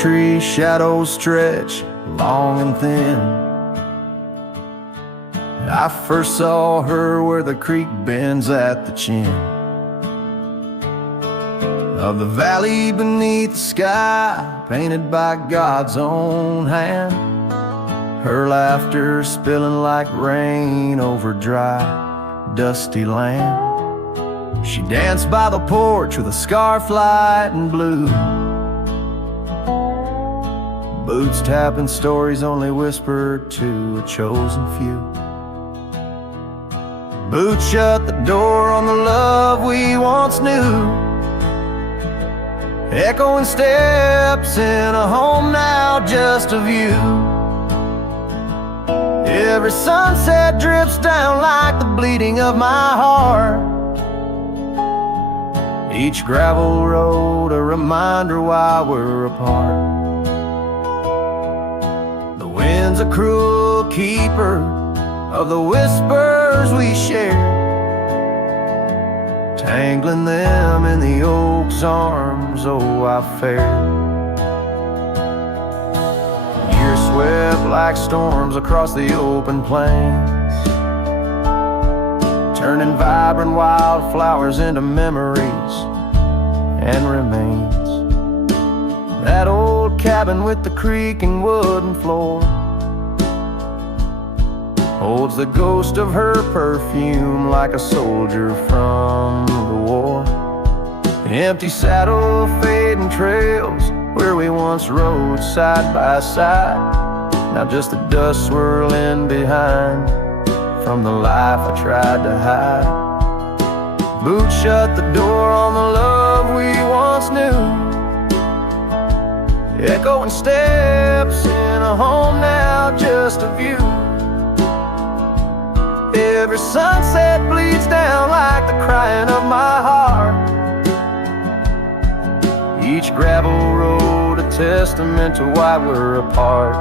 tree shadows stretch long and thin. I first saw her where the creek bends at the chin of the valley beneath the sky, painted by God's own hand. Her laughter spilling like rain over dry, dusty land. She danced by the porch with a scarf light and blue, boots tapping stories only whispered to a chosen few. Boots shut the door on the love we once knew. Echoing steps in a home now just a view. Every sunset drips down like the bleeding of my heart. Each gravel road a reminder why we're apart. The wind's a cruel keeper of the whispers we share, tangling them in the oak's arms. Oh, I fared. Years swept like storms across the open plains, turning vibrant wildflowers into memories and remains. That old cabin with the creaking wooden floor holds the ghost of her perfume like a soldier from the war. Empty saddle, fading trails where we once rode side by side. Now just the dust swirling behind from the life I tried to hide. Boots shut the door on the love we once knew. Echoing steps in a home now just a view. Every sunset bleeds down like the crying of my heart. Each gravel road a testament to why we're apart.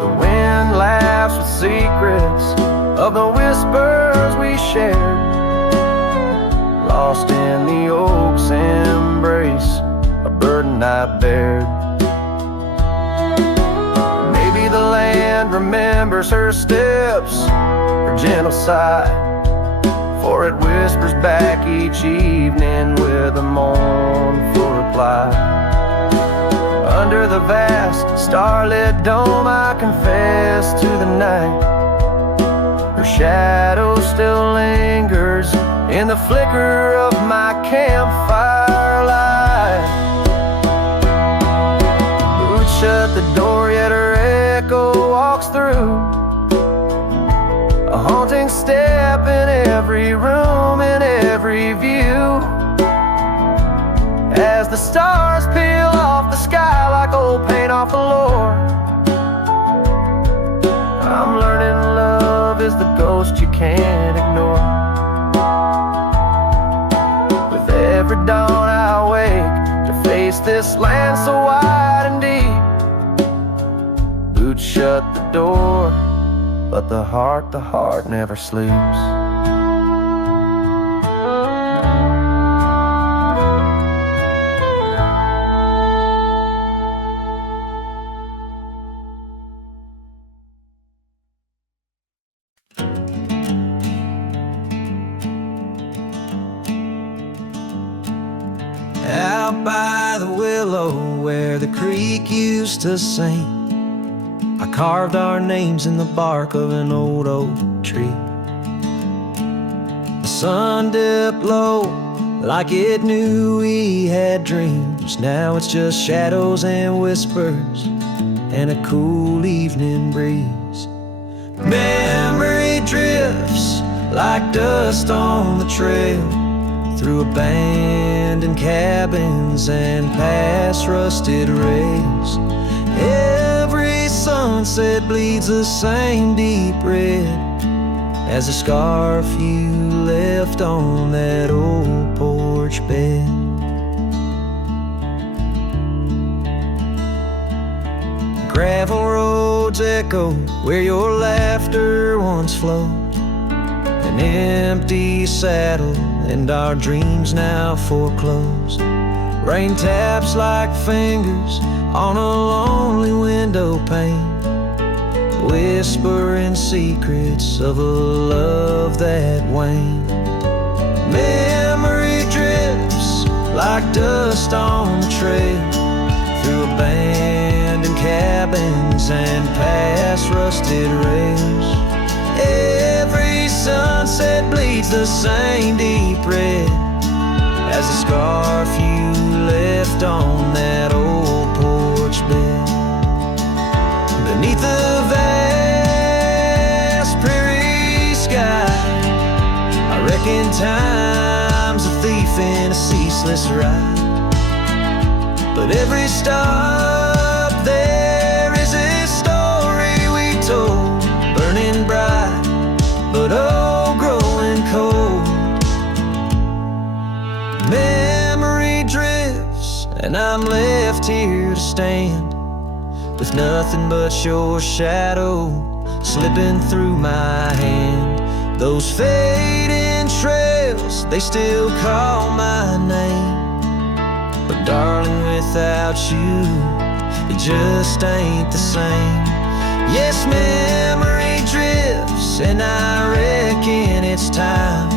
The wind laughs with secrets of the whispers we shared, lost in the oak's embrace, a burden I bared. Maybe the land remembers her steps, her gentle sigh, for it whispers back each evening with a mournful reply. Under the vast starlit dome I confess to the night, her shadow still lingers in the flicker of my campfire light. Boots shut the door yet her echo walks through, a haunting step in every room, in every view. As the stars peel off the sky like old paint off the floor, I'm learning love is the ghost you can't ignore. With every dawn I wake to face this land so wide and deep. Boots shut the door, but the heart never sleeps. Out by the willow where the creek used to sing, I carved our names in the bark of an old oak tree. The sun dipped low like it knew we had dreams. Now it's just shadows and whispers and a cool evening breeze. Memory drifts like dust on the trail, through abandoned cabins and past rusted rails. Every sunset bleeds the same deep red as the scarf you left on that old porch bed. Gravel roads echo where your laughter once flowed, an empty saddle and our dreams now foreclosed. Rain taps like fingers on a lonely window pane, whispering secrets of a love that waned. Memory drifts like dust on the trail, through abandoned cabins and past rusted rails. Every sunset bleeds the same deep red as the scarf you left on that old porch bed. Beneath the vast prairie sky, I reckon time's a thief in a ceaseless ride. But every stop there is a story we told, burning bright, but oh, growing cold. Memory drifts, and I'm left here to stand, with nothing but your shadow slipping through my hand. Those fading trails, they still call my name, but darling, without you, it just ain't the same. Yes, memory drifts, and I reckon it's time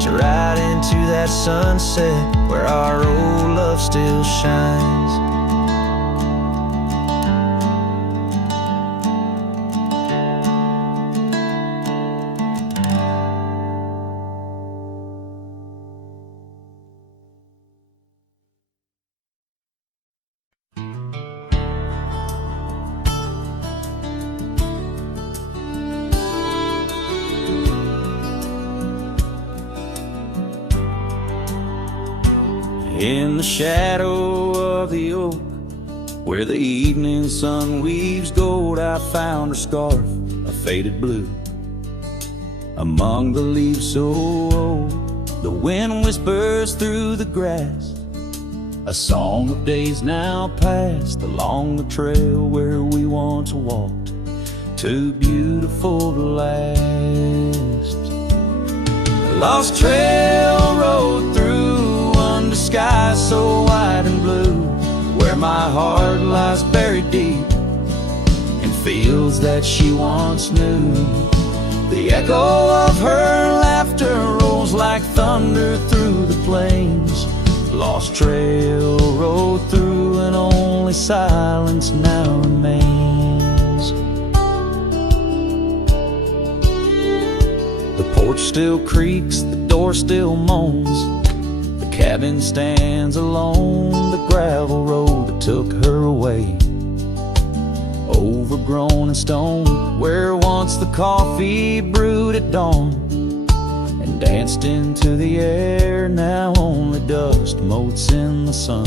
to ride into that sunset where our old love still shines. In the shadow of the oak, where the evening sun weaves gold, I found her scarf, a faded blue. Among the leaves so old, the wind whispers through the grass, a song of days now past, along the trail where we once walked, too beautiful to last. A lost trail rode through under skies so white and blue, where my heart lies buried deep in fields that she once knew. The echo of her laughter rolls like thunder through the plains. Lost trail rode through, and only silence now remains. The porch still creaks, the door still moans, cabin stands alone, the gravel road that took her away, overgrown and stone, where once the coffee brewed at dawn and danced into the air. Now only dust motes in the sun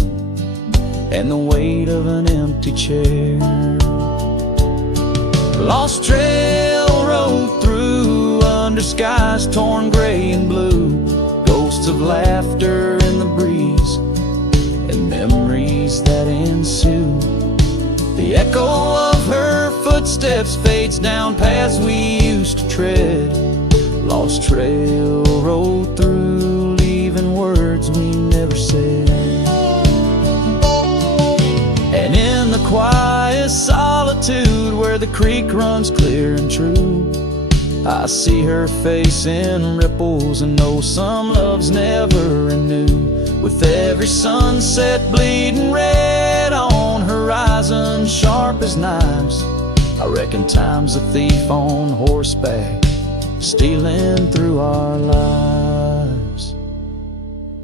and the weight of an empty chair. Lost trail rode through under skies torn gray and blue, ghosts of laughter in the breeze and memories that ensue. The echo of her footsteps fades down paths we used to tread. Lost trail rode through, leaving words we never said. And in the quiet solitude where the creek runs clear and true, I see her face in ripples and know some loves never renew. With every sunset bleeding red on horizon sharp as knives, I reckon time's a thief on horseback, stealing through our lives.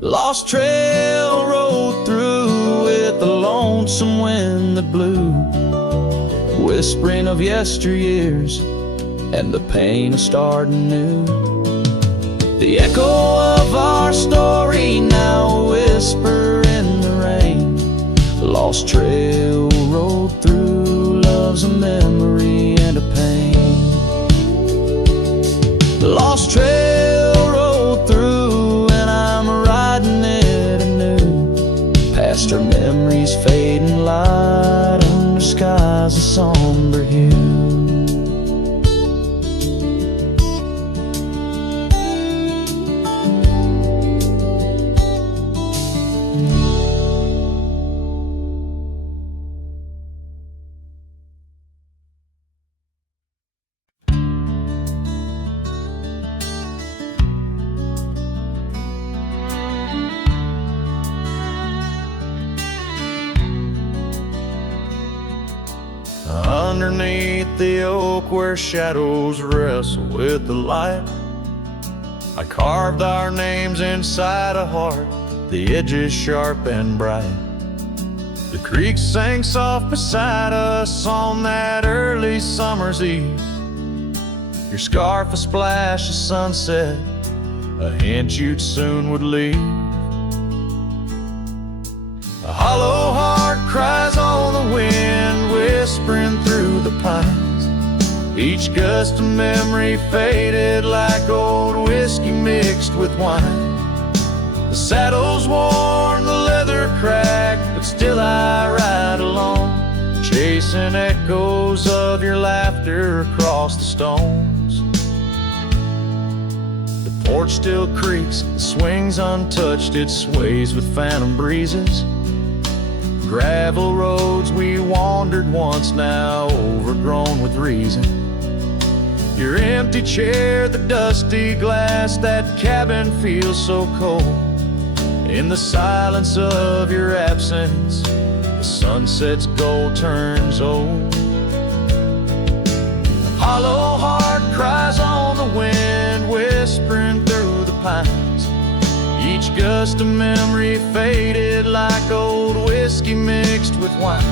Lost trail rode through with the lonesome wind that blew, whispering of yesteryears and the pain of starting new. The echo of our story now a whisper in the rain. Lost trail rode through, love's a memory and a pain. Lost trail rode through, and I'm riding it anew, past her memories fading light under skies of somber hue. Underneath the oak where shadows wrestle with the light, I carved our names inside a heart, the edges sharp and bright. The creek sang soft beside us on that early summer's eve. Your scarf a splash of sunset, a hint you'd soon would leave. A hollow heart cries on the wind, whispering through the pines. Each gust of memory faded like old whiskey mixed with wine. The saddle's worn, the leather cracked, but still I ride along, chasing echoes of your laughter across the stones. The porch still creaks, the swing's untouched, it sways with phantom breezes. Gravel roads we wandered once, now overgrown with reason. Your empty chair, the dusty glass, that cabin feels so cold. In the silence of your absence, the sunset's gold turns old. A hollow heart cries on the wind, whispering through the pines. Each gust of memory faded like old whiskey mixed with wine.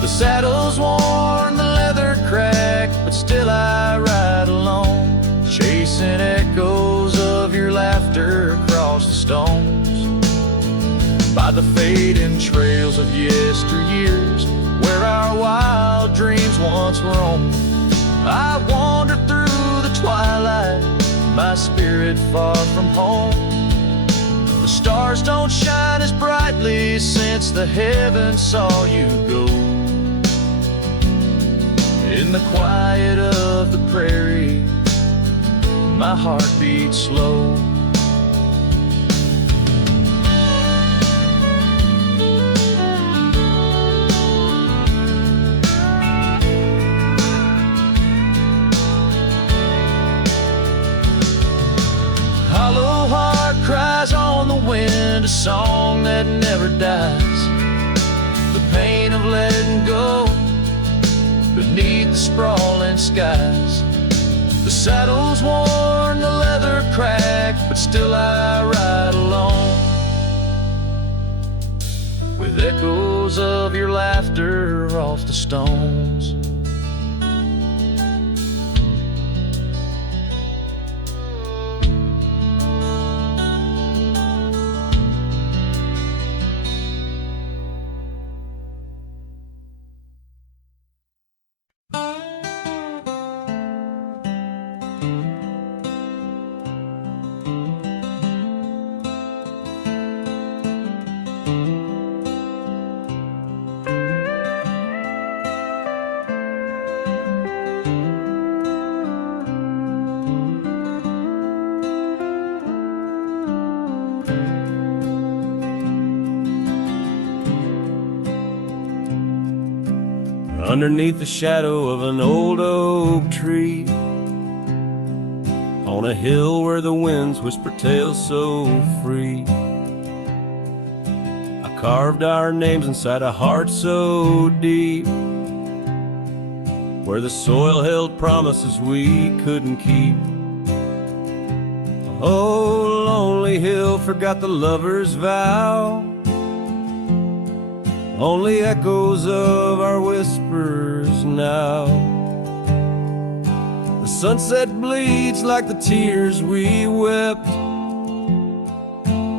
The saddle's worn, the leather cracked, but still I ride alone, chasing echoes of your laughter across the stones. By the fading trails of yesteryears, where our wild dreams once roamed, I wander through the twilight, my spirit far from home. The stars don't shine as brightly since the heavens saw you go. In the quiet of the prairie, my heart beats slow. Hollow heart cries on the wind, a song that never dies. The pain of letting go beneath the sprawling skies. The saddle's worn, the leather cracked, but still I ride along, with echoes of your laughter off the stones. Underneath the shadow of an old oak tree, on a hill where the winds whisper tales so free, I carved our names inside a heart so deep, where the soil held promises we couldn't keep. Oh, lonely hill forgot the lover's vow, only echoes of our whispers now. The sunset bleeds like the tears we wept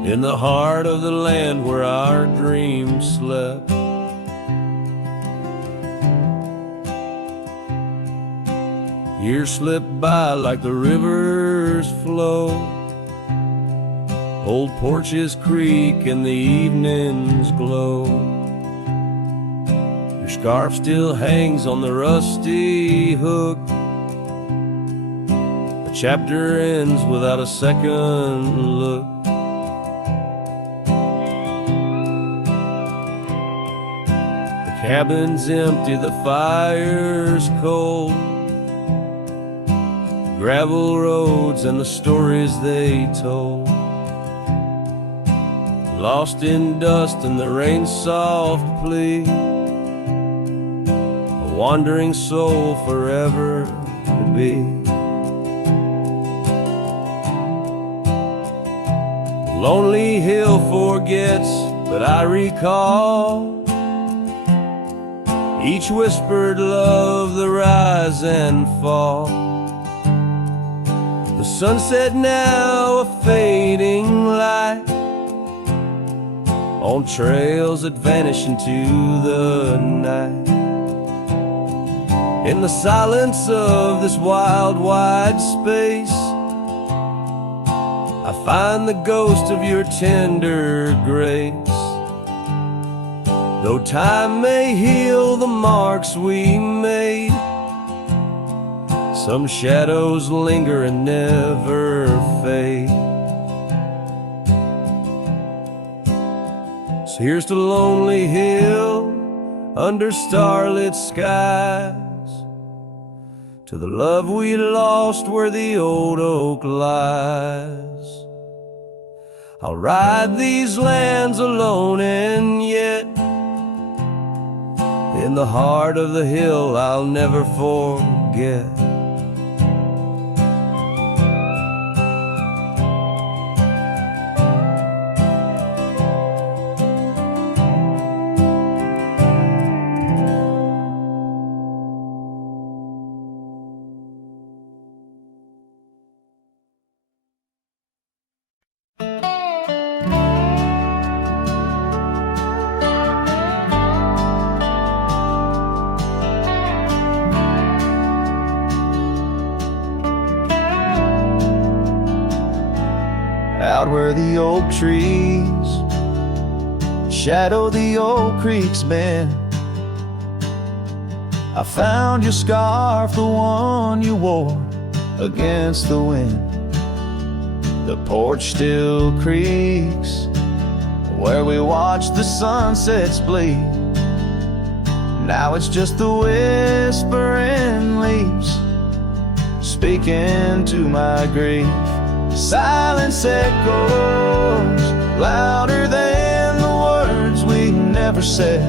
in the heart of the land where our dreams slept. Years slip by like the rivers flow, old porches creak and the evenings glow. Your scarf still hangs on the rusty hook, the chapter ends without a second look. The cabin's empty, the fire's cold, gravel roads and the stories they told, lost in dust and the rain's soft plea. wandering soul forever to be. Lonely hill forgets, but I recall each whispered love, the rise and fall. The sunset now a fading light on trails that vanish into the night. In the silence of this wild, wide space, I find the ghost of your tender grace. Though time may heal the marks we made, some shadows linger and never fade. So here's to Lonely Hill under starlit skies, to the love we lost where the old oak lies. I'll ride these lands alone, and yet in the heart of the hill I'll never forget. Out where the oak trees shadow the old creek's bend, I found your scarf, the one you wore against the wind. The porch still creaks where we watched the sunsets bleed. Now it's just the whispering leaves speaking to my grief. Silence echoes louder than the words we never said.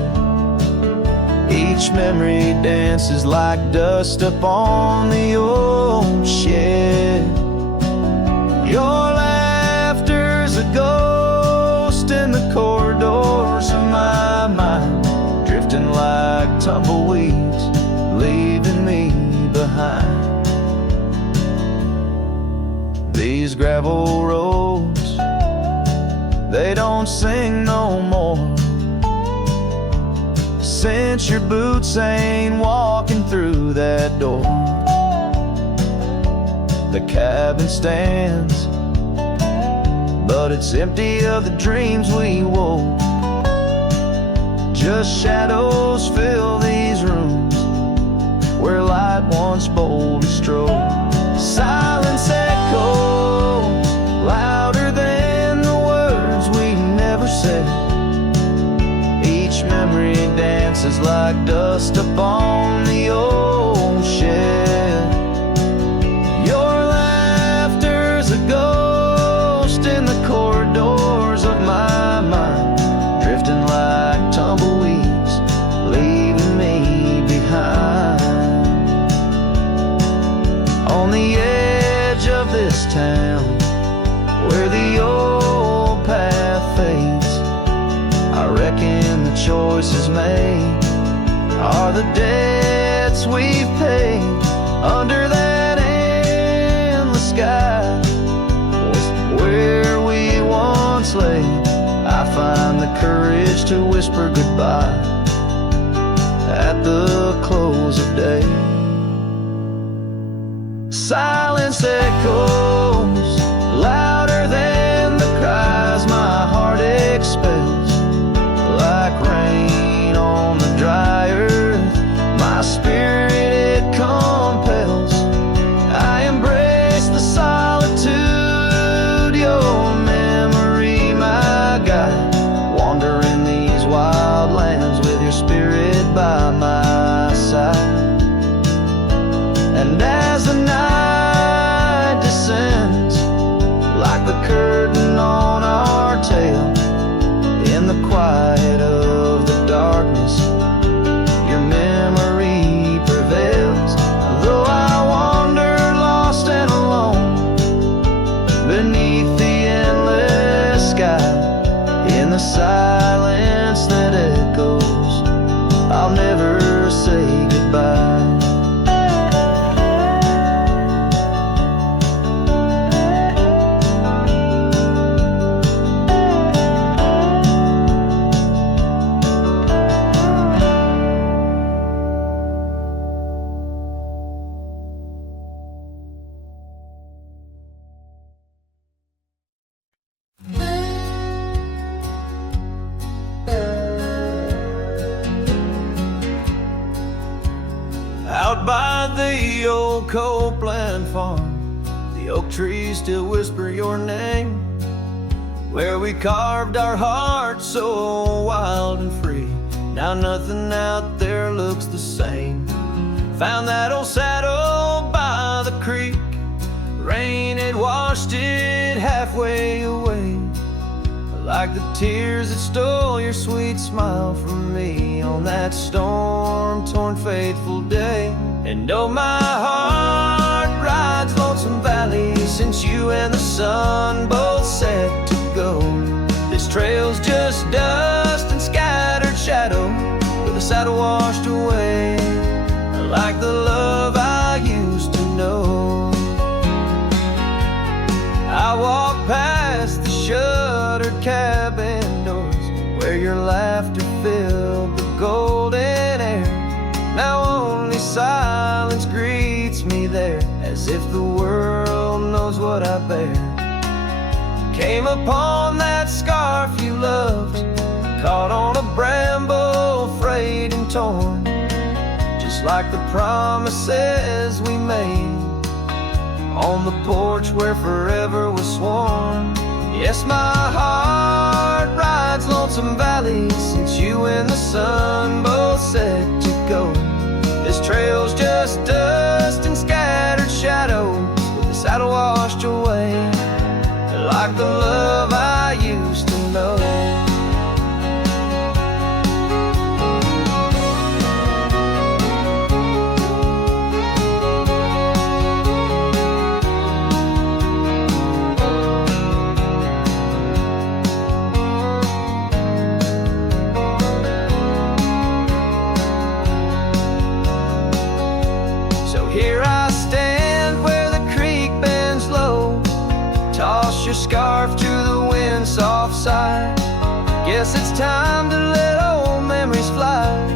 Each memory dances like dust upon the old shed. Your laughter's a ghost in the corridors of my mind, drifting like tumbleweeds, leaving me behind. These gravel roads, they don't sing no more, since your boots ain't walking through that door. The cabin stands, but it's empty of the dreams we wove. Just shadows fill these rooms where light once boldly strode. Silence echoes louder than the words we never said. Each memory dances like dust upon the old shed. Your laughter's a ghost in the corridors of my mind, drifting like tumbleweeds, leaving me behind. On the edge of this town, where the old path fades, I reckon the choices made are the debts we've paid. Under that endless sky was where we once lay. I find the courage to whisper goodbye at the close of day. Silence echoes louder than the cries my heart expels, like rain on the dry earth, my spirit it compels. I embrace the solitude, your memory my guide, wandering these wild lands with your spirit by my side. And as the night descends, like the curtain on our tale, in the quiet of the darkness, your memory say goodbye. Out by the old Copeland farm, the oak trees still whisper your name. Where we carved our hearts so wild and free, now nothing out there looks the same. Found that old saddle by the creek, rain had washed it halfway away, like the tears that stole your sweet smile from me on that storm-torn faithful day. And oh, my heart rides Lonesome Valley since you and the sun both set to go. This trail's just dust and scattered shadow, with the saddle washed away, like the love I used to know. I walk past the shuttered cabin doors, where your laughter filled the golden air. Now only silence greets me there, as if the world knows what I bear. Came upon that scarf you loved, caught on a bramble, frayed and torn, just like the promises we made on the porch where forever was sworn. Yes, my heart rides Lonesome Valley since you and the sun both set to go. This trail's just dust and scattered shadows, with the saddle washed away, like the love I used to know. Here I stand where the creek bends low, toss your scarf to the wind's soft side. Guess it's time to let old memories fly,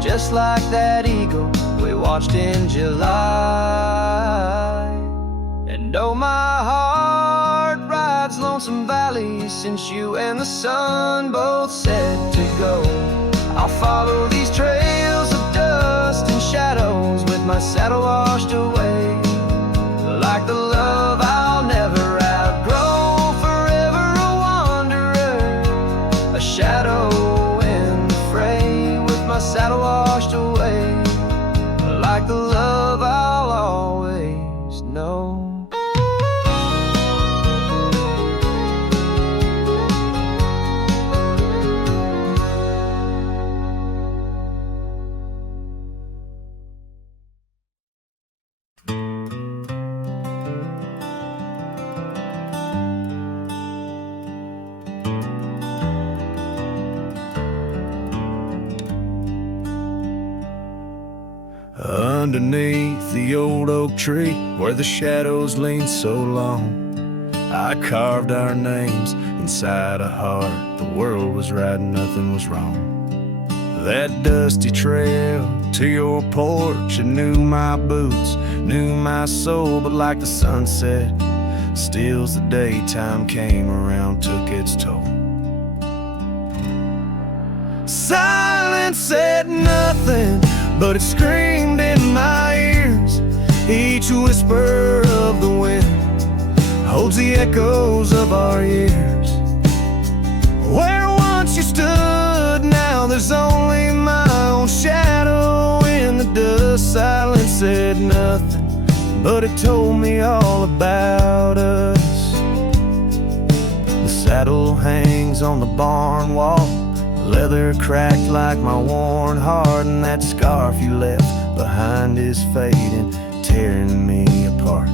just like that eagle we watched in July. And oh, my heart rides Lonesome Valley since you and the sun both set to go. I'll follow these trails of dust and shadows, with my saddle washed away, like the love I'll never outgrow. Forever a wanderer, a shadow in the fray, with my saddle washed away, like the love I'll always know. Underneath the old oak tree, where the shadows leaned so long, I carved our names inside a heart. The world was right and nothing was wrong. That dusty trail to your porch, it knew my boots, knew my soul. But like the sunset steals the day, time came around, took its toll. Silence said nothing, but it screamed in my ears. Each whisper of the wind holds the echoes of our years. Where once you stood, now there's only my own shadow in the dust. Silence said nothing, but it told me all about us. The saddle hangs on the barn wall, leather cracked like my worn heart, and that scarf you left behind is fading, tearing me apart.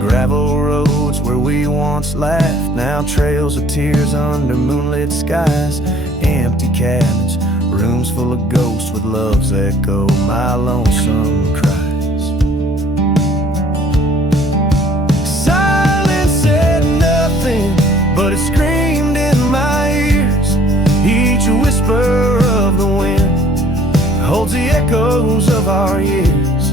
Gravel roads where we once laughed, now trails of tears under moonlit skies. Empty cabins rooms full of ghosts with love's echo, my lonesome cries. Silence said nothing, but it screamed in my ears. Each whisper of the wind holds the echoes of our years.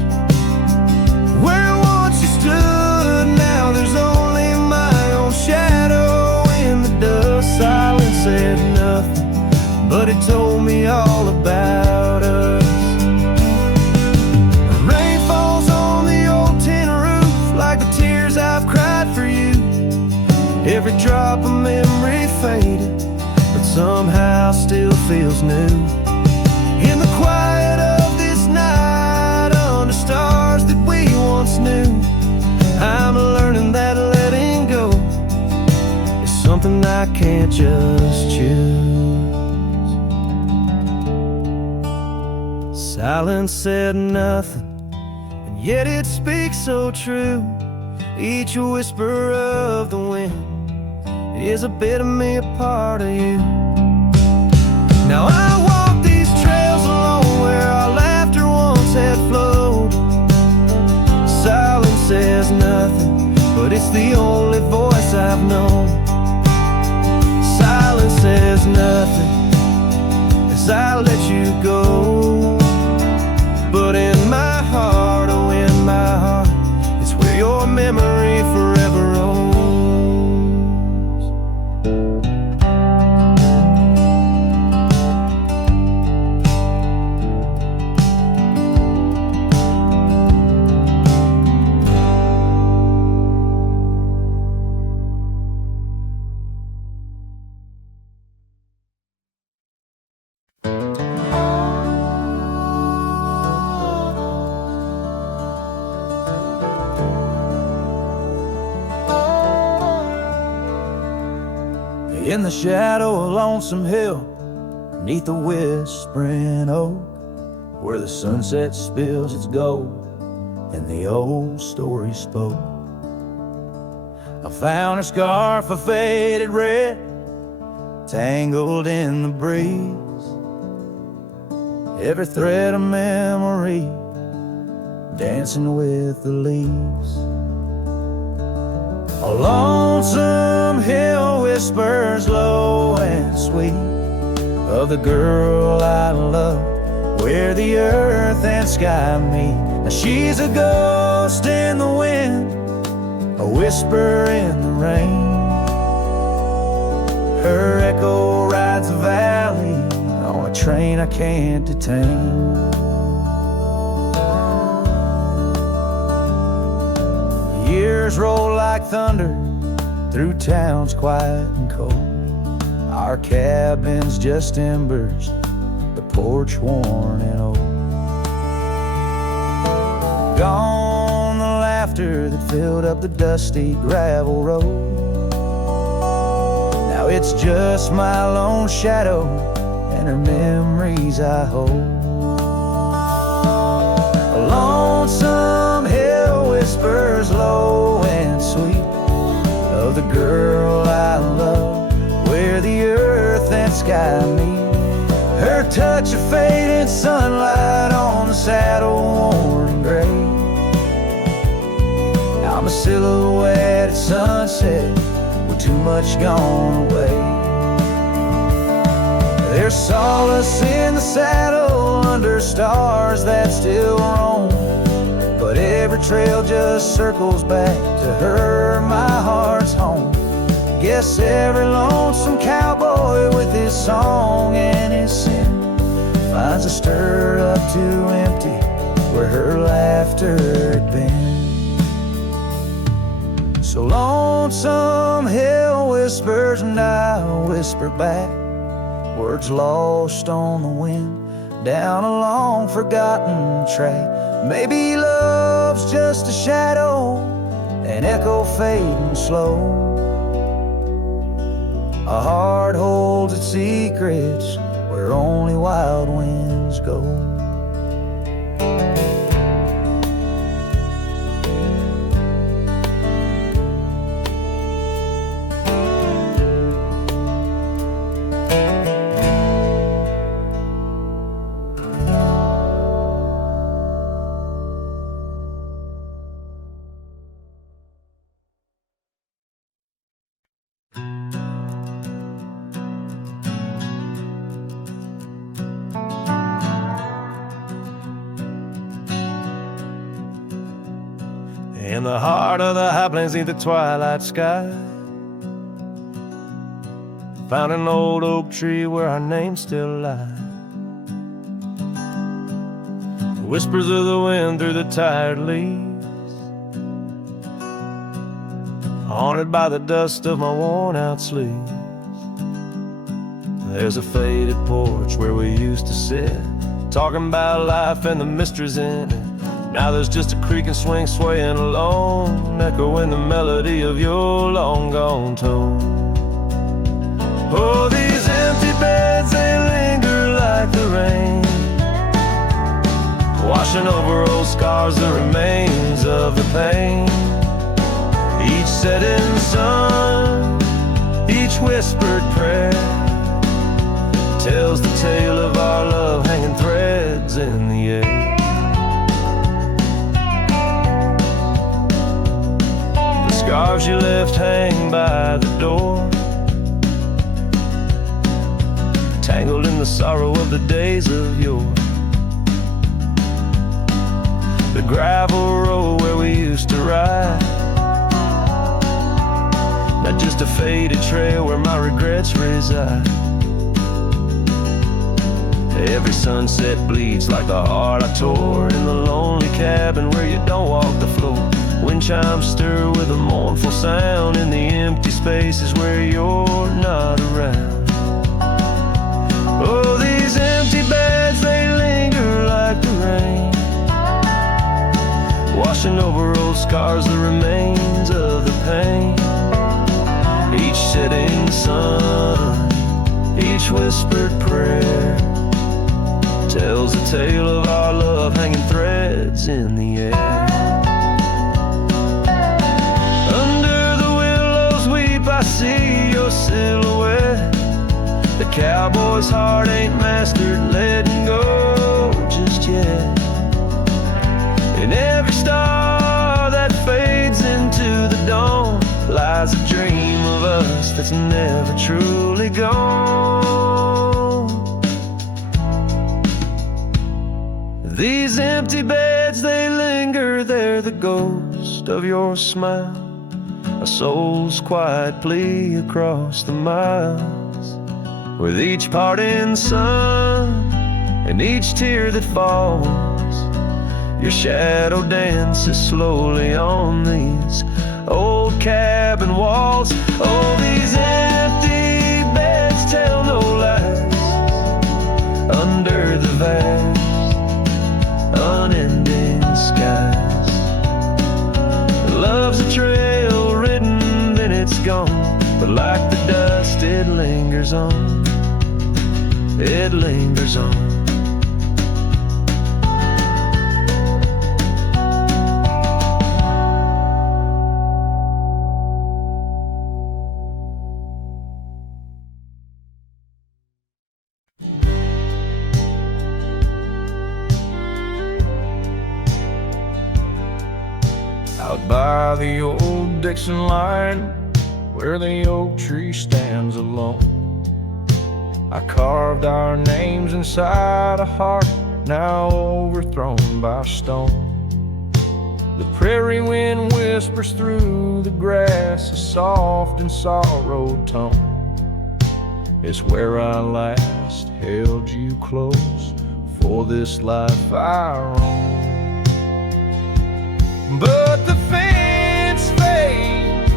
Where once you stood, now there's only my own shadow in the dust. Silence said nothing, but it told me all about us. Rain falls on the old tin roof like the tears I've cried for you. Every drop of memory faded, but somehow still feels new. In the quiet of this night, under stars that we once knew, I'm learning that letting go is something I can't just choose. Silence said nothing, and yet it speaks so true. Each whisper of the wind is a bit of me, a part of you. Now I walk these trails alone where our laughter once had flowed. Silence says nothing, but it's the only voice I've known. Silence says nothing as I let you go. But in my heart, oh in my heart, it's where your memory forever owns. In the shadow of Lonesome Hill, beneath the whispering oak, where the sunset spills its gold and the old story spoke, I found a scarf of faded red, tangled in the breeze. Every thread of memory dancing with the leaves. A lonesome hill whispers low and sweet of the girl I love, where the earth and sky meet. Now she's a ghost in the wind, a whisper in the rain. Her echo rides the valley on a train I can't detain. Years roll like thunder through towns quiet and cold. Our cabin's just embers, the porch worn and old. Gone the laughter that filled up the dusty gravel road. Now it's just my lone shadow and her memories I hold. A lonesome hill whispers low and sweet of the girl I love, where the earth and sky meet. Her touch of faded sunlight on the saddle worn and gray. I'm a silhouette at sunset with too much gone away. There's solace in the saddle under stars that still roam, but every trail just circles back to her, my heart's home. Guess every lonesome cowboy with his song and his sin finds a stir up too empty where her laughter had been. So lonesome hill whispers and I whisper back, words lost on the wind down a long forgotten track. Maybe love's just a shadow, an echo fading slow. A heart holds its secrets where only wild winds go. In the heart of the high plains neath the twilight sky, found an old oak tree where our names still lie. Whispers of the wind through the tired leaves, haunted by the dust of my worn out sleeves. There's a faded porch where we used to sit, talking about life and the mysteries in it. Now there's just a creaking swing swaying alone, echoing the melody of your long gone tone. Oh, these empty beds, they linger like the rain, washing over old scars, the remains of the pain. Each setting sun, each whispered prayer, tells the tale of our love hanging threads in the air. Scarves you left hang by the door, tangled in the sorrow of the days of yore. The gravel road where we used to ride, not just a faded trail where my regrets reside. Every sunset bleeds like the heart I tore in the lonely cabin where you don't walk the floor. Wind chimes stir with a mournful sound in the empty spaces where you're not around. Oh, these empty beds, they linger like the rain, washing over old scars, the remains of the pain. Each setting sun, each whispered prayer, tells the tale of our love hanging threads in the air. I see your silhouette. The cowboy's heart ain't mastered letting go just yet. In every star that fades into the dawn lies a dream of us that's never truly gone. These empty beds, they linger, they're the ghost of your smile, a soul's quiet plea across the miles. With each parting sun and each tear that falls, your shadow dances slowly on these old cabin walls. Oh, these empty beds tell no lies under the vast, unending skies. Love's a trail it's gone, but like the dust it lingers on, it lingers on. Out by the old Dixon line, where the oak tree stands alone, I carved our names inside a heart now overthrown by stone. The prairie wind whispers through the grass a soft and sorrowed tone. It's where I last held you close for this life I roam. But the fence fades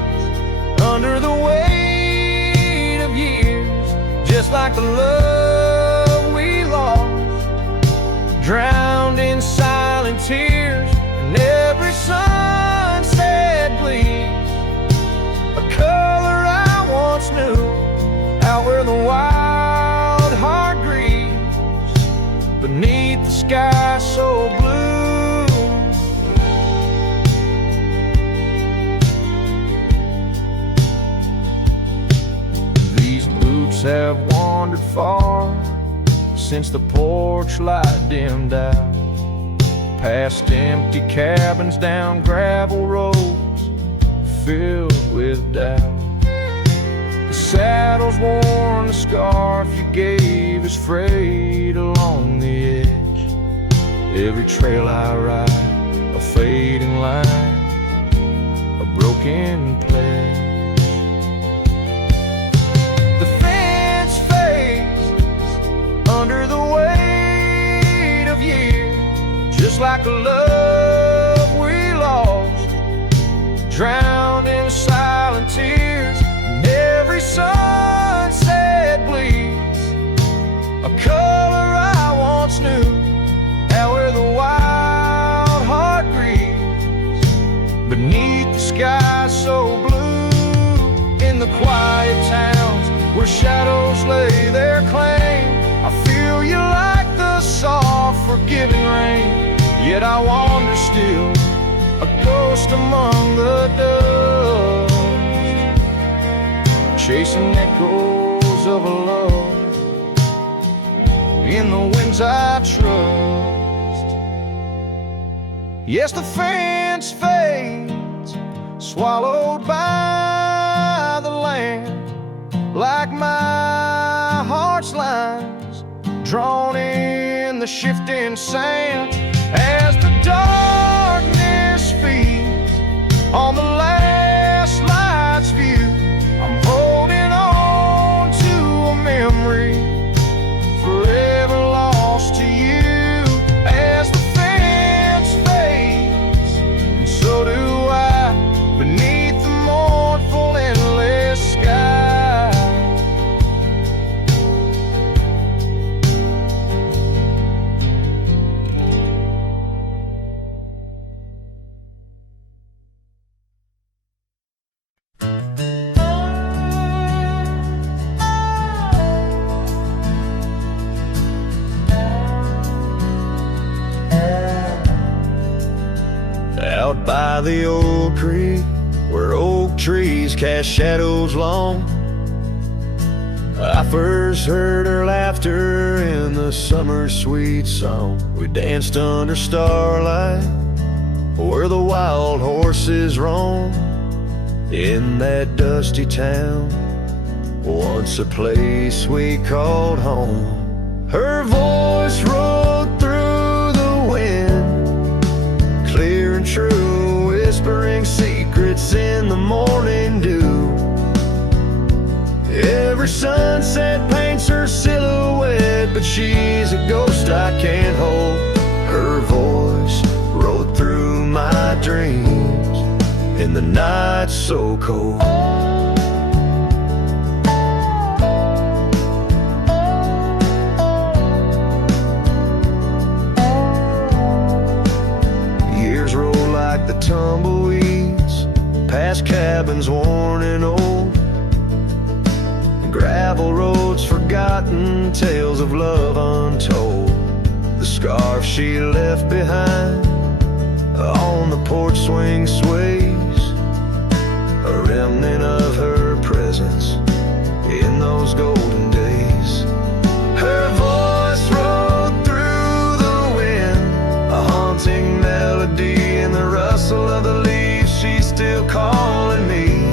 under the weight of years, just like the love we lost, drowned in silent tears. And every sunset bleeds a color I once knew, out where the wild heart grieves beneath the sky so blue. Have wandered far since the porch light dimmed out, past empty cabins, down gravel roads filled with doubt. The saddle's worn, the scarf you gave is frayed along the edge. Every trail I ride, a fading line, broken pledge. The fence fades under the weight of years, just like a love we lost, drowned in silent tears. And every sunset bleeds a color I once knew, out where the wild heart grieves beneath the sky so blue. In the quiet towns where shadows lay their claim, I feel you like the soft forgiving rain. Yet I wander still, a ghost among the dust, chasing echoes of a love in the winds I trust. Yes, the fence fades, swallowed by the land, like my heart's lines drawn in the shifting sand. As the darkness feeds on the last light's view, I'm holding on to a memory forever lost to you. As the fence fades, and so do I, beneath the mournful endless sky. Out by the old creek, where oak trees cast shadows long, I first heard her laughter in the summer's sweet song. We danced under starlight, where the wild horses roam, in that dusty town, once a place we called home. Her voice rolled through the wind, clear and true, whispering secrets in the morning dew. Every sunset paints her silhouette, but she's a ghost I can't hold. Her voice rode through my dreams in the night so cold. Years roll like the tumbleweeds, past cabins worn and old, gravel roads forgotten, tales of love untold. The scarf she left behind on the porch swing sways, a remnant of her presence in those golden days. Her voice rode through the wind, a haunting melody in the rustle of the leaves. She's still calling me.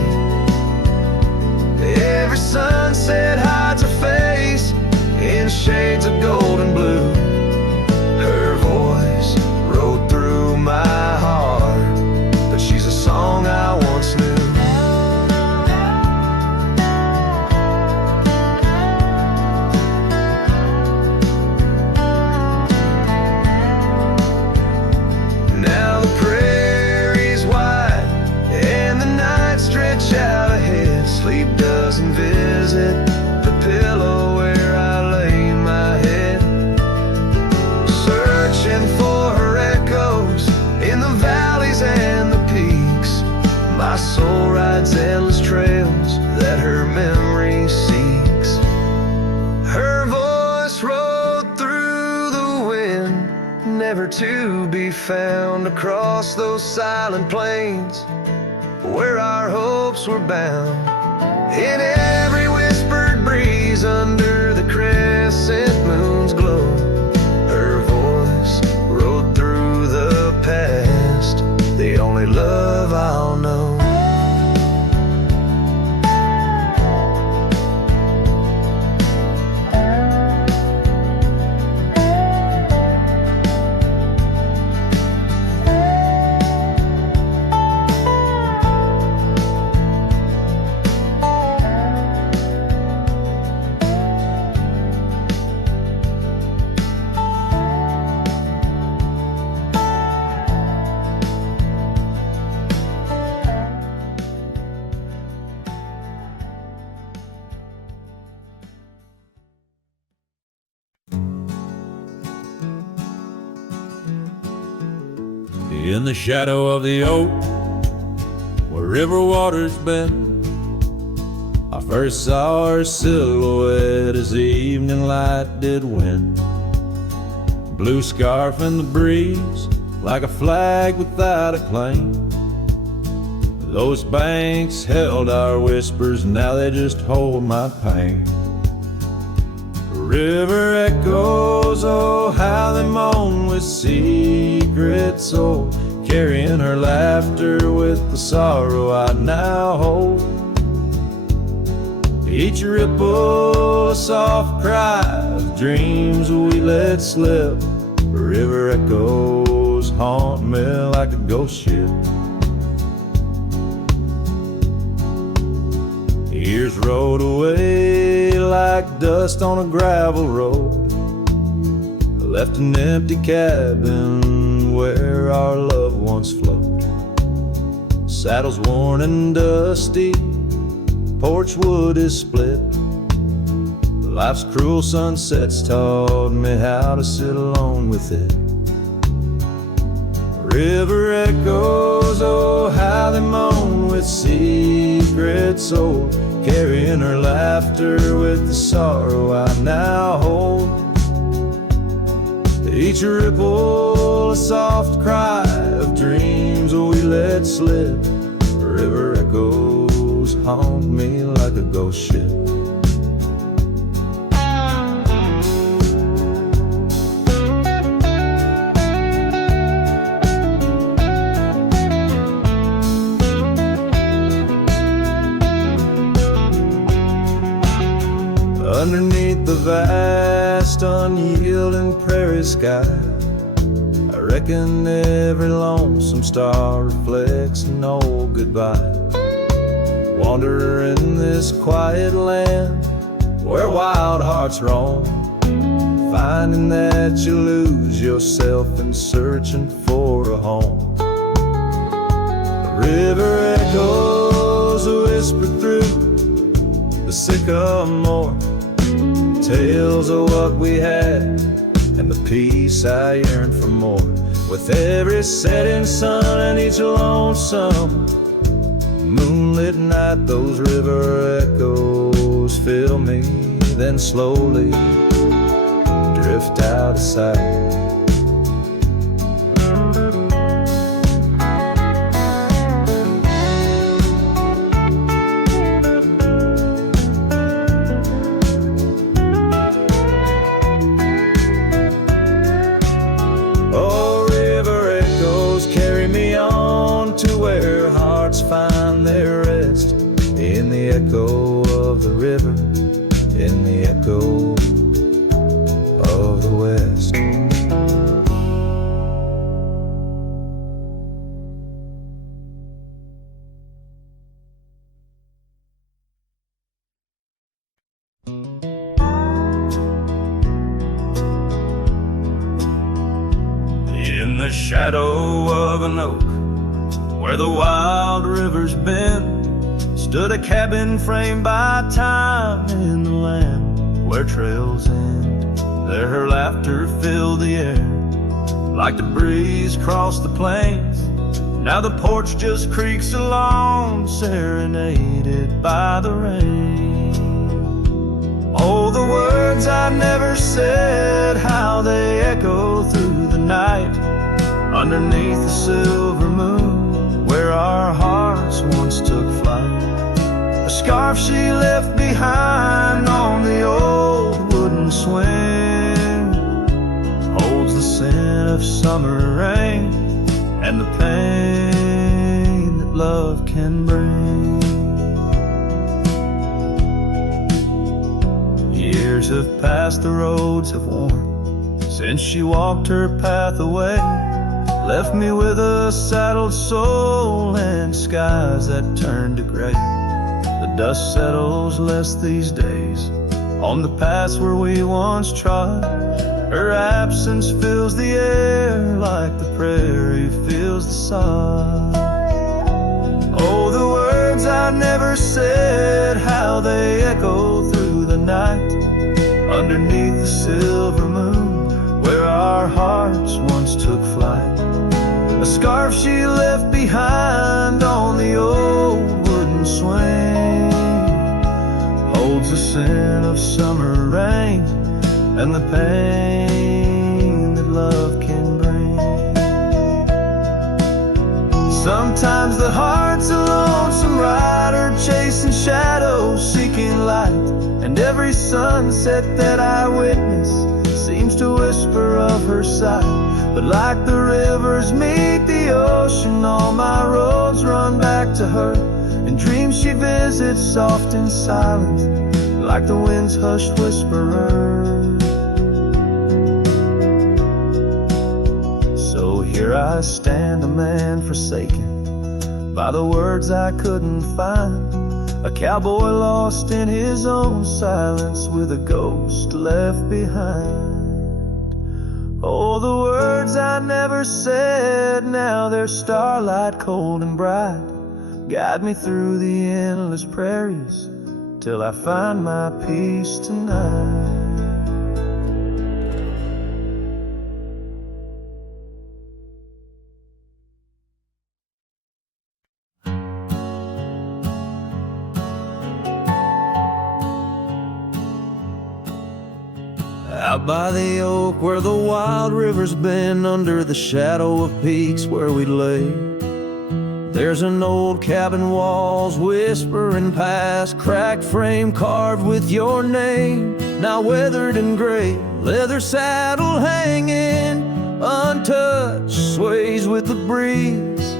Every sunset hides a face in shades of gold and blue. Her voice rode through my heart, but she's a song I once knew. Now the prairie's wide and the night stretch out ahead. Sleep doesn't visit the pillow where I lay my head, searching for her echoes in the valleys and the peaks. My soul rides endless trails that her memory seeks. Her voice rode through the wind, never to be found, across those silent plains where our hopes were bound. In every whispered breeze under the crescent moon's glow, her voice rode through the past, the only love I'll know. In the shadow of the oak, where river waters bend, I first saw her silhouette as the evening light did win. Blue scarf in the breeze, like a flag without a claim. Those banks held our whispers, now they just hold my pain. River echoes, oh how they moan with secret soul, carrying her laughter with the sorrow I now hold. Each ripple a soft cry of dreams we let slip. River echoes haunt me like a ghost ship. Years rode away like dust on a gravel road, left an empty cabin where our loved ones float. Saddles worn and dusty, porch wood is split. Life's cruel sunsets taught me how to sit alone with it. River echoes, oh how they moan with secret soul, carrying her laughter with the sorrow I now hold. Each ripple a soft cry of dreams we let slip. River echoes haunt me like a ghost ship. Underneath the vast, unyielding prairie sky, I reckon every lonesome star reflects an old goodbye. Wander in this quiet land where wild hearts roam, finding that you lose yourself in searching for a home. The river echoes whisper through the sycamore, tales of what we had and the peace I yearn for more. With every setting sun and each lonesome moonlit night, those river echoes fill me, then slowly drift out of sight. Find their rest in the echo of the river, in the echo of the West. In the shadow of an oak, where the wild river's bend, stood a cabin framed by time in the land where trails end. There her laughter filled the air like the breeze crossed the plains. Now the porch just creaks along, serenaded by the rain. Oh, the words I never said, how they echo through the night, underneath the silver moon, where our hearts once took flight. A scarf she left behind on the old wooden swing holds the scent of summer rain and the pain that love can bring. Years have passed, the roads have worn since she walked her path away, left me with a saddled soul and skies that turn to gray. The dust settles less these days on the paths where we once trod. Her absence fills the air like the prairie feels the sod. Oh, the words I never said, how they echo through the night, underneath the silver moon, where our hearts once took flight. a scarf she left behind on the old wooden swing, holds the scent of summer rain and the pain that love can bring. Sometimes the heart's a lonesome rider, chasing shadows, seeking light, and every sunset that I witness seems to whisper of her sight. But like the rivers meet the ocean, all my roads run back to her, and dreams she visits soft and silent, like the wind's hushed whisperer. So here I stand, a man forsaken by the words I couldn't find, a cowboy lost in his own silence, with a ghost left behind. Oh, the words I never said, now they're starlight cold and bright, guide me through the endless prairies till I find my peace tonight. Out by the oak where the wild rivers bend, under the shadow of peaks where we lay, there's an old cabin, walls whispering past, cracked frame carved with your name, now weathered and gray, leather saddle hanging untouched, sways with the breeze,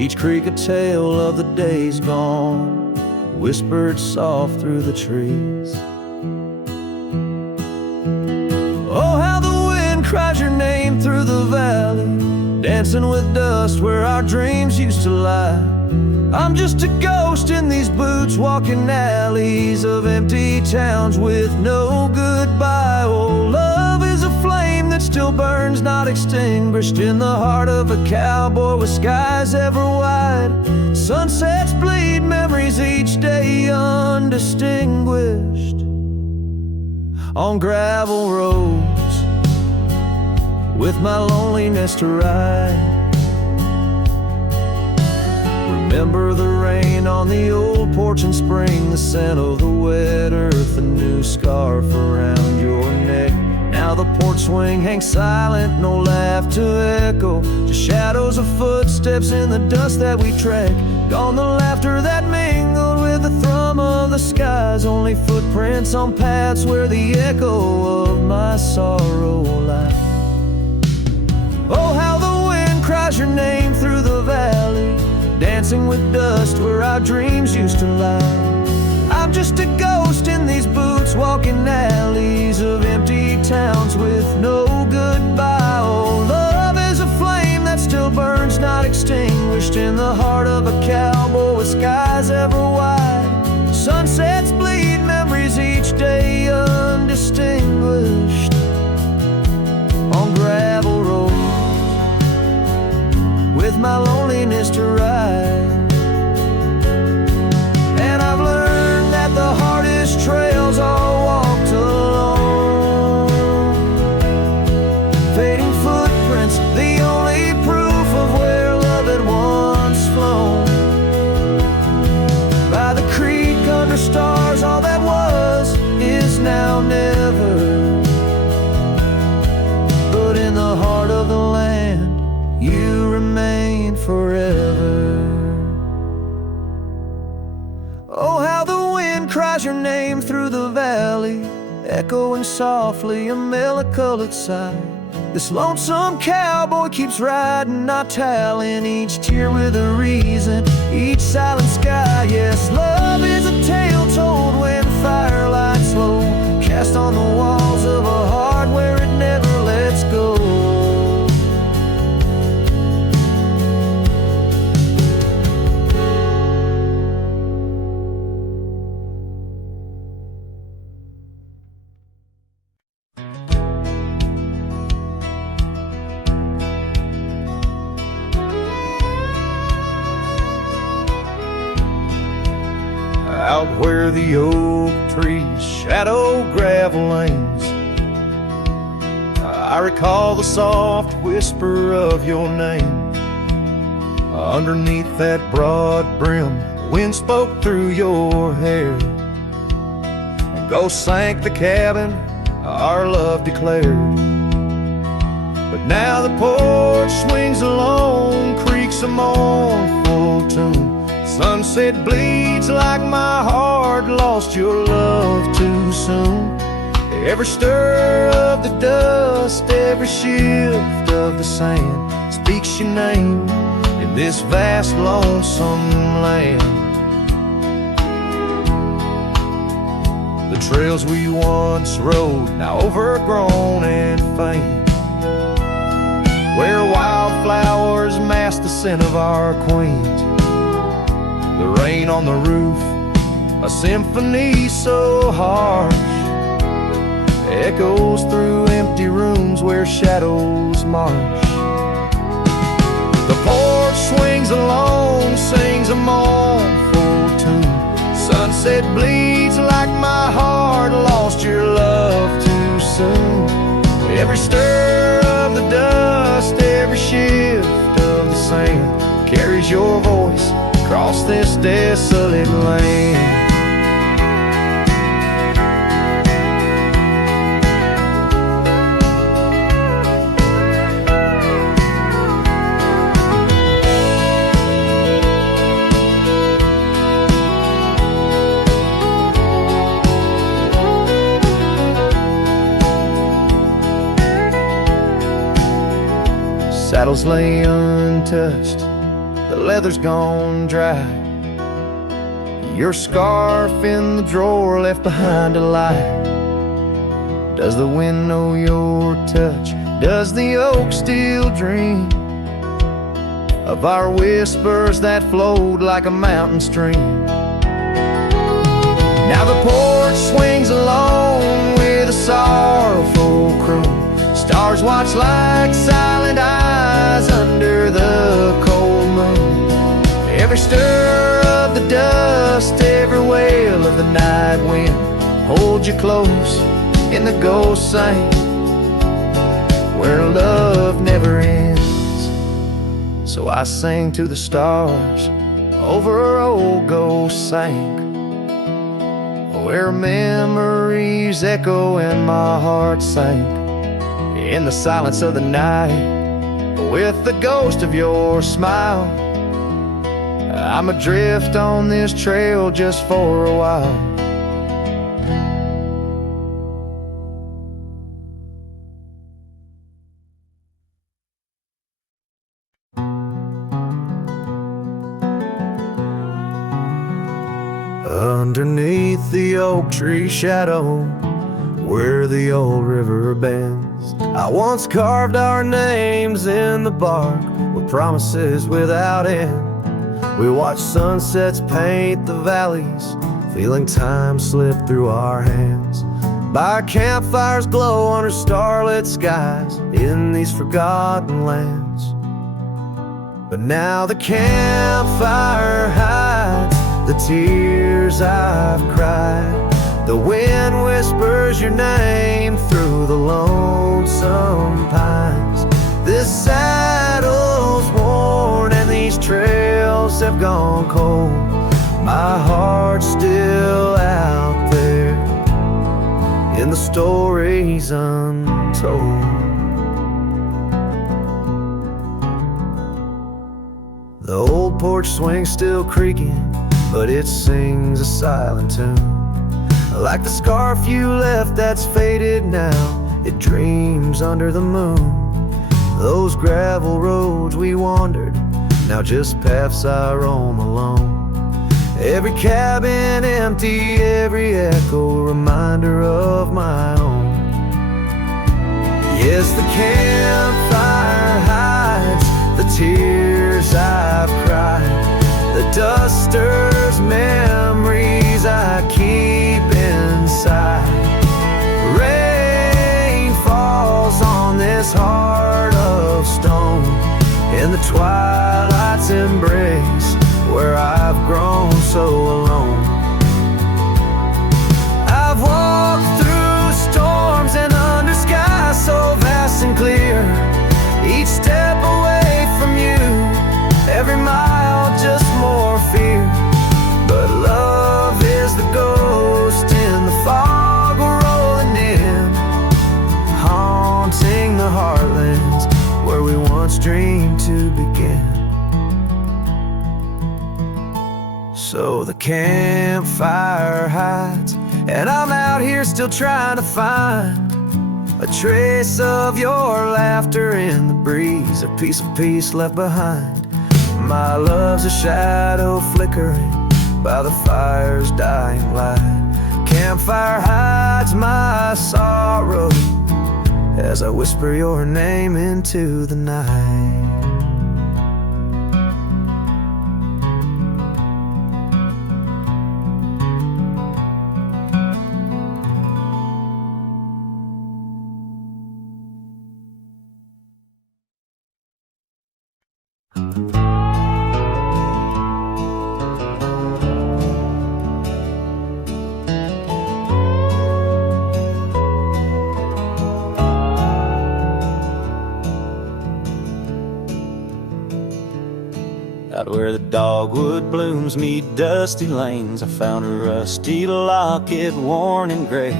each creak a tale of the days gone, whispered soft through the trees. Oh, how the wind cries your name through the valley, dancing with dust where our dreams used to lie. I'm just a ghost in these boots, walking alleys of empty towns with no goodbye. Oh, love is a flame that still burns, not extinguished, in the heart of a cowboy with skies ever wide. Sunsets bleed memories each day undistinguished on gravel roads, with my loneliness to ride. Remember the rain on the old porch in spring, the scent of the wet earth, a new scarf around your neck. Now the porch swing hangs silent, no laugh to echo, just shadows of footsteps in the dust that we trek. Gone the laughter that mingled with the thrum of the skies, only footprints on paths where the echo of my sorrow lies. Oh, how the wind cries your name through the valley, dancing with dust where our dreams used to lie. I'm just a ghost in these boots, walking alleys of empty towns with no goodbye. Oh, love is a flame that still burns, not extinguished, in the heart of a cowboy with skies ever wide. Sunsets bleed memories each day undistinguished on gravel roads, with my loneliness to ride. And I've learned that the hardest trails are walked alone, fading footprints, the only proof of where love had once flown. By the creek under stars, all that was is now never, but in the heart of the land you remain forever. Oh, how the wind cries your name through the valley, echoing softly a mellow-colored sigh. This lonesome cowboy keeps riding, not tallying each tear with a reason, each silent sky. Yes, love is a tale told when firelights low, cast on the walls of a heart where it never lets go. Out where the oak trees shadow gravel lanes, I recall the soft whisper of your name. Underneath that broad brim, the wind spoke through your hair. And ghosts sank the cabin, our love declared. But now the porch swings alone, creaks a mournful tune. Sunset bleeds like my heart lost your love too soon. Every stir of the dust, every shift of the sand speaks your name in this vast lonesome land. The trails we once rode, now overgrown and faint, where wildflowers mask the scent of our queens. The rain on the roof, a symphony so harsh, echoes through empty rooms where shadows march. The porch swings alone, sings a mournful tune. Sunset bleeds like my heart lost your love too soon. Every stir of the dust, every shift of the sand carries your voice across this desolate land. Saddles lay untouched, the leather's gone dry. Your scarf in the drawer left behind to lie. Does the wind know your touch? Does the oak still dream of our whispers that flowed like a mountain stream? Now the porch swings alone with a sorrowful croon. Stars watch like silent eyes under the cold moon. Every stir of the dust, every wail of the night wind hold you close in the ghost sing where love never ends. So I sing to the stars over old ghost sank, where memories echo and my heart sank in the silence of the night with the ghost of your smile. I'm adrift on this trail just for a while. Underneath the oak tree shadow, where the old river bends, I once carved our names in the bark with promises without end. We watched sunsets paint the valleys, feeling time slip through our hands. By campfires glow under starlit skies in these forgotten lands. But now the campfire hides the tears I've cried. The wind whispers your name through the lonesome pines. This saddle's worn and these trails have gone cold. My heart's still out there in the stories untold. The old porch swing's still creaking, but it sings a silent tune. Like the scarf you left that's faded now, it dreams under the moon. Those gravel roads we wandered, now just paths I roam alone. Every cabin empty, every echo reminder of my own. Yes, the campfire hides the tears I've cried, the duster's memories I keep inside. Rain falls on this heart of stone in the twilight's embrace where I've grown so alone. I've walked through storms and under skies so vast and Each step away from you, every mile just more fear. But love is the ghost in the fog rolling in, haunting the heartlands where we once dreamed to begin. So the campfire hides, and I'm out here still trying to find a trace of your laughter in the breeze, a piece of peace left behind. My love's a shadow flickering by the fire's dying light. Campfire hides my sorrow as I whisper your name into the night. Out where the dogwood blooms meet dusty lanes, I found a rusty locket worn and gray.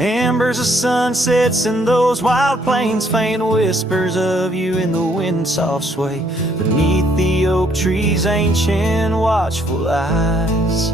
Embers of sunsets in those wild plains, faint whispers of you in the wind's soft sway. Beneath the oak tree's ancient watchful eyes,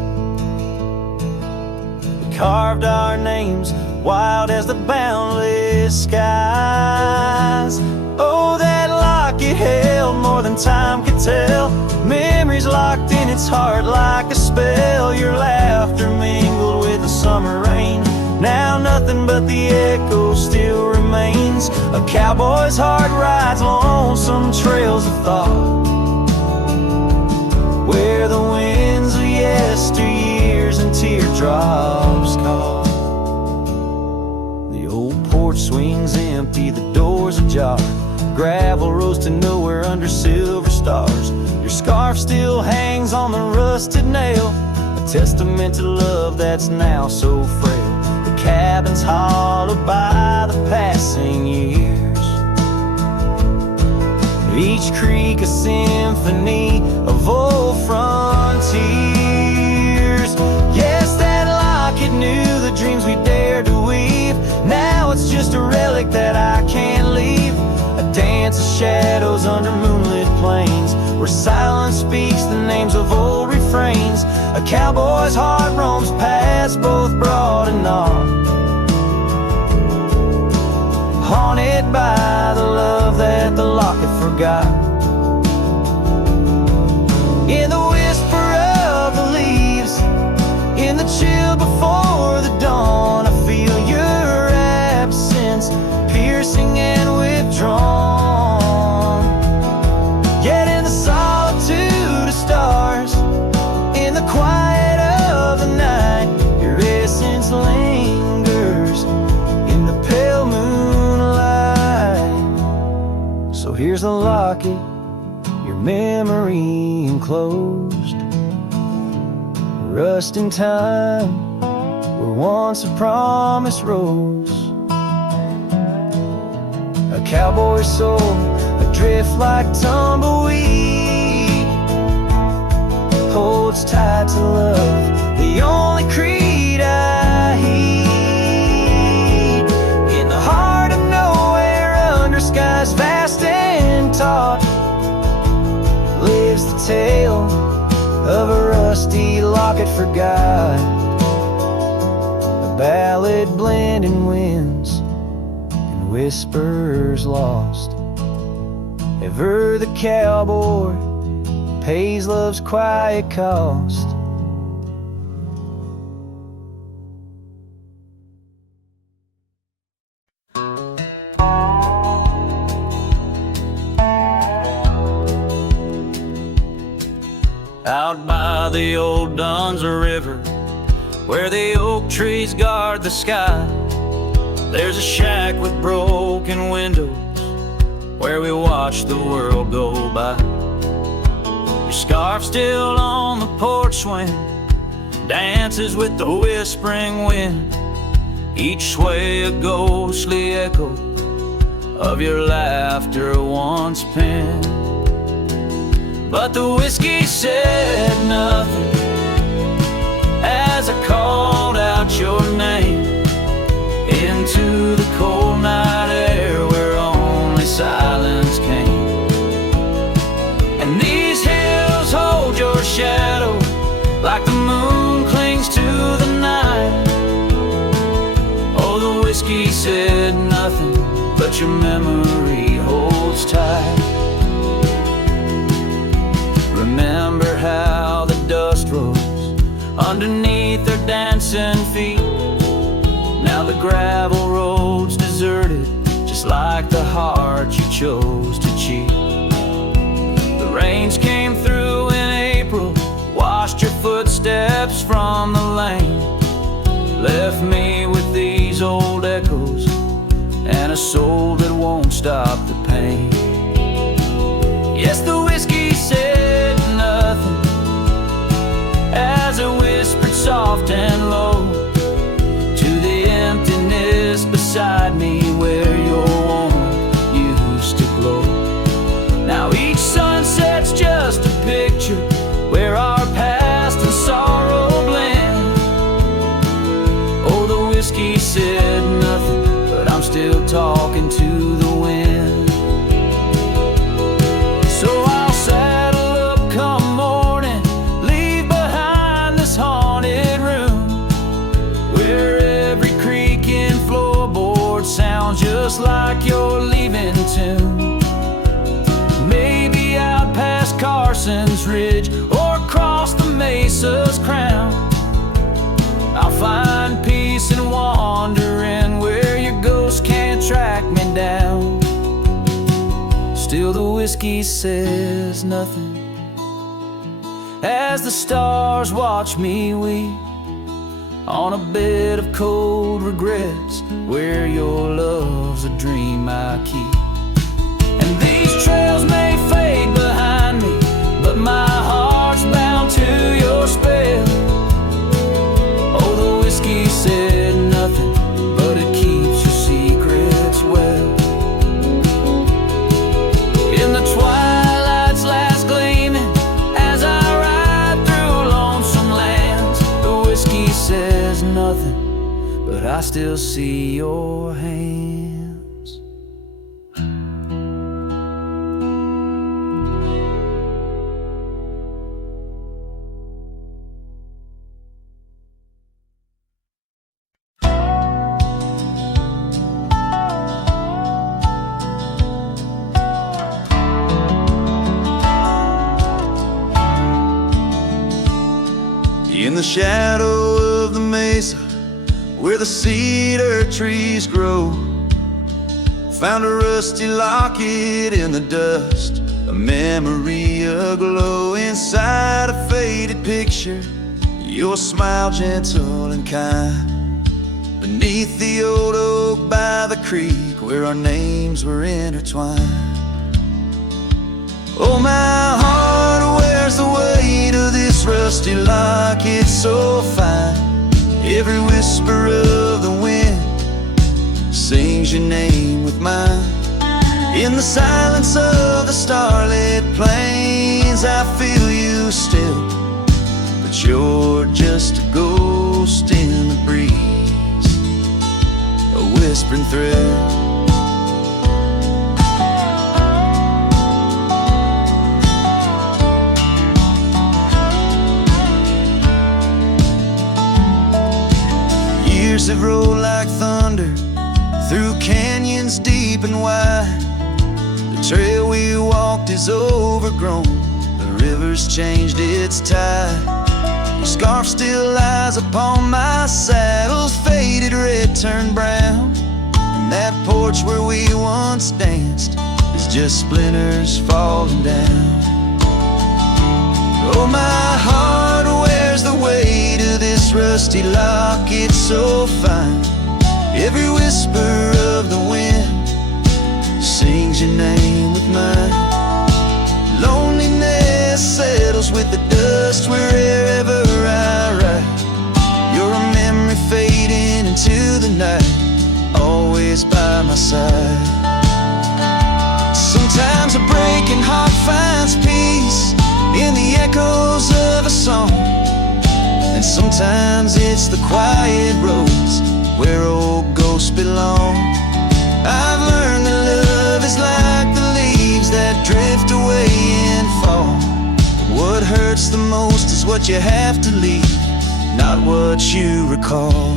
we carved our names wild as the boundless skies. Oh, that locket held more than time could tell, memories locked in its heart like a spell. Your laughter mingled with the summer rain, now nothing but the echo still remains. A cowboy's heart rides lonesome trails of thought, where the winds of yesteryears and teardrops caught. The old porch swings empty, the doors ajar, gravel rose to nowhere under silver stars. Your scarf still hangs on the rusted nail, a testament to love that's now so frail. The cabin's hollowed by the passing years, each creek a symphony of old frontiers. Yes, that locket knew the dreams we dared to weave, now it's just a relic that I can't leave. A dance of shadows under moonlit plains, where silence speaks the names of old refrains. A cowboy's heart roams past both broad and narrow, haunted by the love that the locket forgot. In the whisper of the leaves, in the chill before the dawn, I feel your absence, piercing and withdrawn. Yet in the solitude of stars, in the quiet of the night, your essence lingers in the pale moonlight. So here's the locket, your memory enclosed, rust in time where once a promise rose. A cowboy's soul adrift like tumbleweed, holds tight to love, the only creed I heed. In the heart of nowhere, under skies vast and taut, lives the tale of a rusty locket forgot, a ballad blending winds and whispers lost. Ever the cowboy pays love's quiet cost. Out by the old Duns River, where the oak trees guard the sky, there's a shack with broken windows where we watch the world go by. Your scarf still on the porch swing, dances with the whispering wind, each sway a ghostly echo of your laughter once once penned. But the whiskey said nothing as I called out your name into the cold night air where only silence came. And these hills hold your shadow like the moon clings to the night. Oh, the whiskey said nothing, but your memory holds tight. Remember how the dust rose underneath their dancing feet. Now the gravel road's deserted, just like the heart you chose to cheat. The rains came through in April, washed your footsteps from the lane, left me with these old echoes and a soul that won't stop the pain. Yes, the whiskey said nothing as it whispered soft and low to the emptiness beside me where your warmth used to glow. Now each sunset's just a picture where our past and sorrow blend. Oh, the whiskey said nothing, but I'm still talking to the wind. So I'll saddle up come morning, leave behind this haunted room where every creaking floorboard sounds just like your leaving tune. Maybe out past Carson's Ridge or across the mesa's crown, I'll find peace in wandering where your ghost can't track me down. Still the whiskey says nothing as the stars watch me weep on a bed of cold regrets where your love's a dream I keep. And these trails may fade behind me, but my heart's bound to your spell. Oh, the whiskey said nothing, but it keeps your secrets well. In the twilight's last gleaming, as I ride through lonesome lands, the whiskey says nothing, but I still see your hands. In the shadow of the mesa where the cedar trees grow, found a rusty locket in the dust, a memory aglow inside a faded picture, your smile gentle and kind, beneath the old oak by the creek where our names were intertwined. Oh, my heart wears the weight of this rusty locket so fine. Every whisper of the wind sings your name with mine. In the silence of the starlit plains, I feel you still, but you're just a ghost in the breeze, a whispering thread. Years have rolled like thunder through canyons deep and wide. The trail we walked is overgrown, the river's changed its tide. Your scarf still lies upon my saddle's faded red turned brown, and that porch where we once danced is just splinters falling down. Oh, my heart wears the weight of this rusty locket so fine. Every whisper of the wind sings your name with mine. Loneliness settles with the dust wherever I ride. You're a memory fading into the night, always by my side. Sometimes Sometimes a breaking heart finds peace in the echoes of a song, and sometimes it's the quiet roads where old ghosts belong. I've learned that love is like the leaves that drift away and fall. But what hurts the most is what you have to leave, not what you recall.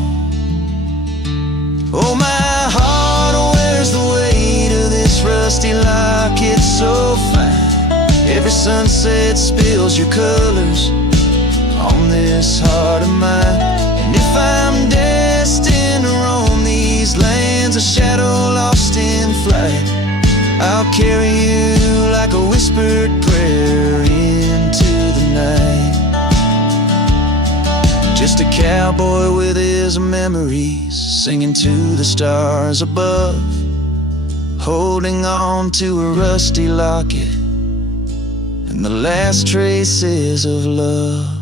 Oh, my heart wears the weight of this rusty lock, it's so fine. Every sunset spills your colors on this heart of mine. And if I'm destined to roam these lands, a shadow lost in flight, I'll carry you like a whispered prayer into the night. Just a cowboy with his memories, singing to the stars above, holding on to a rusty locket and the last traces of love.